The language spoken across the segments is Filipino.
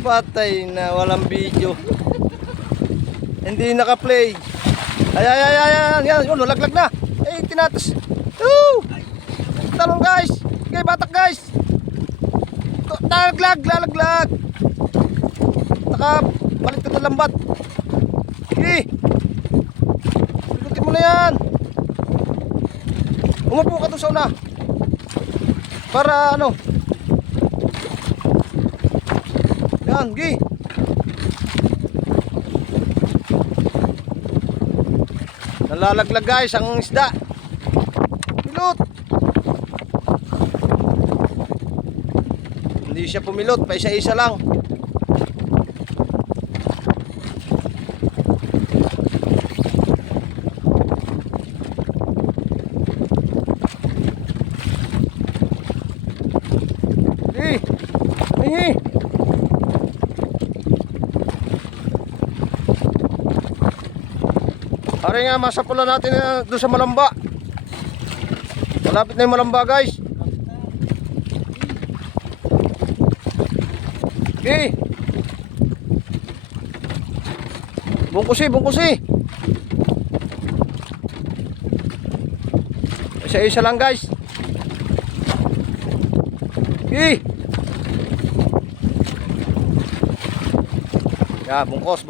Patay na, walang video. Hindi naka-play. Ay, yan, yun, laglag na. Ay, tinatas. Woo! Talong guys. Okay, batak guys. Lalaglag. Baliktad na lambat. Okay. Ikutin mo na yan. Umupo ka doon sa una. Para ano. Yan, gi. Nalalaglag guys ang isda. Pilot. Hindi siya pumilot, pa isa-isa lang. Hingi. Pare nga, masapula natin doon sa Malamba. Malapit na yung Malamba guys. Okay. Bungkusi. Isa-isa lang guys. Okay. Ya, bungkos.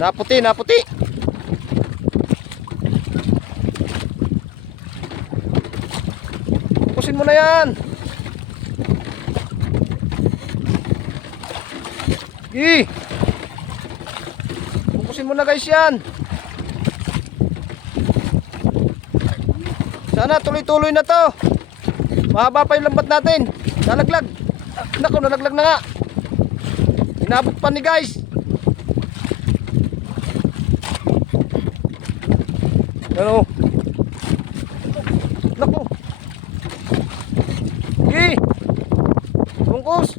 Naputi. Bungkusin mo na yan. Bungkusin mo na guys yan. Sana tuloy-tuloy na to. Mahaba pa yung lambat natin. Nalaglag. Naku, nalaglag na nga. Inabot pa ni guys. Ano? Naku. Bungkus.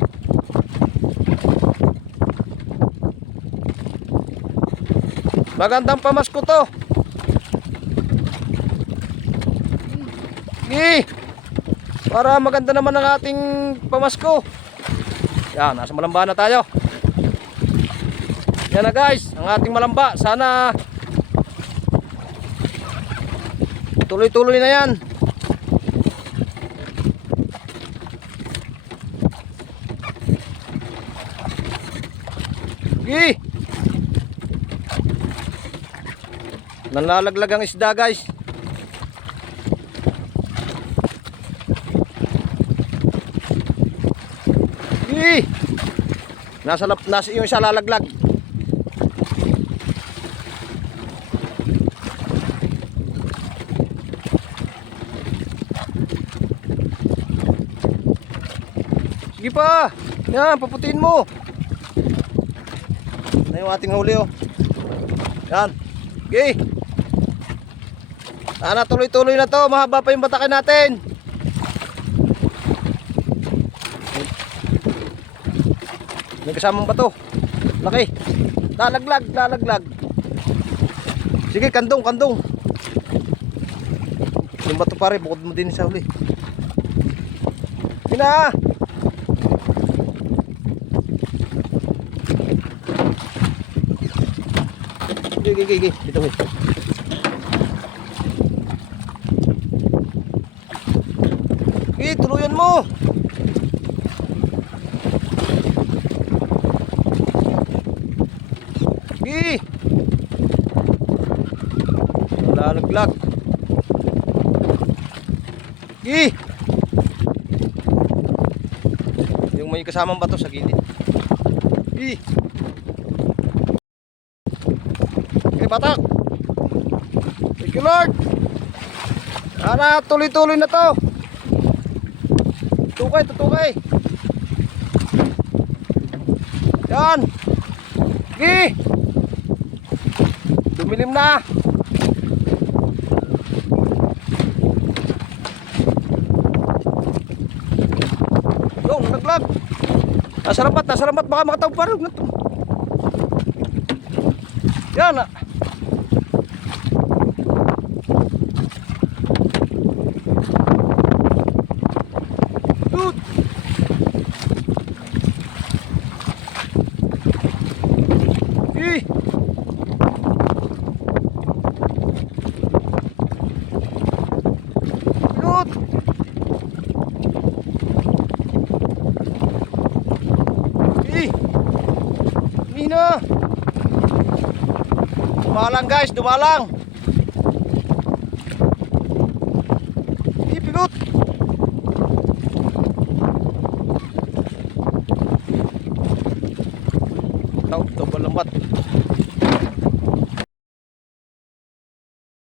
Magandang pamasko to. Para maganda naman ang ating pamasko. Yan, nasa Malamba na tayo. Yan na guys, ang ating Malamba. Sana tuloy-tuloy na yan. Nalalaglag ang isda guys. Nasa yung isa lalaglag. Sige pa. Yan, paputiin mo. Na yung ating huli oh. Yan. Okay. Sana tuloy-tuloy na to. Mahaba pa yung batakan natin. May kasamang bato. Laki. Lalaglag. Sige, kandong. Yung bato pare, bukod mo din sa huli. Sina. Gigi. Dito mo. Tuluyan mo. Lalaglag. Yung may kasamang bato sa gilid. Batak. Thank you Lord. Sana tuloy-tuloy na to. Tutukay. Yan. Dumilim na. Yung naglag. Nasa lambat baka makatawag pa rin. Yan. Mahina. Dumalang guys, dumalang. Ipilot. Tau, ito balambat.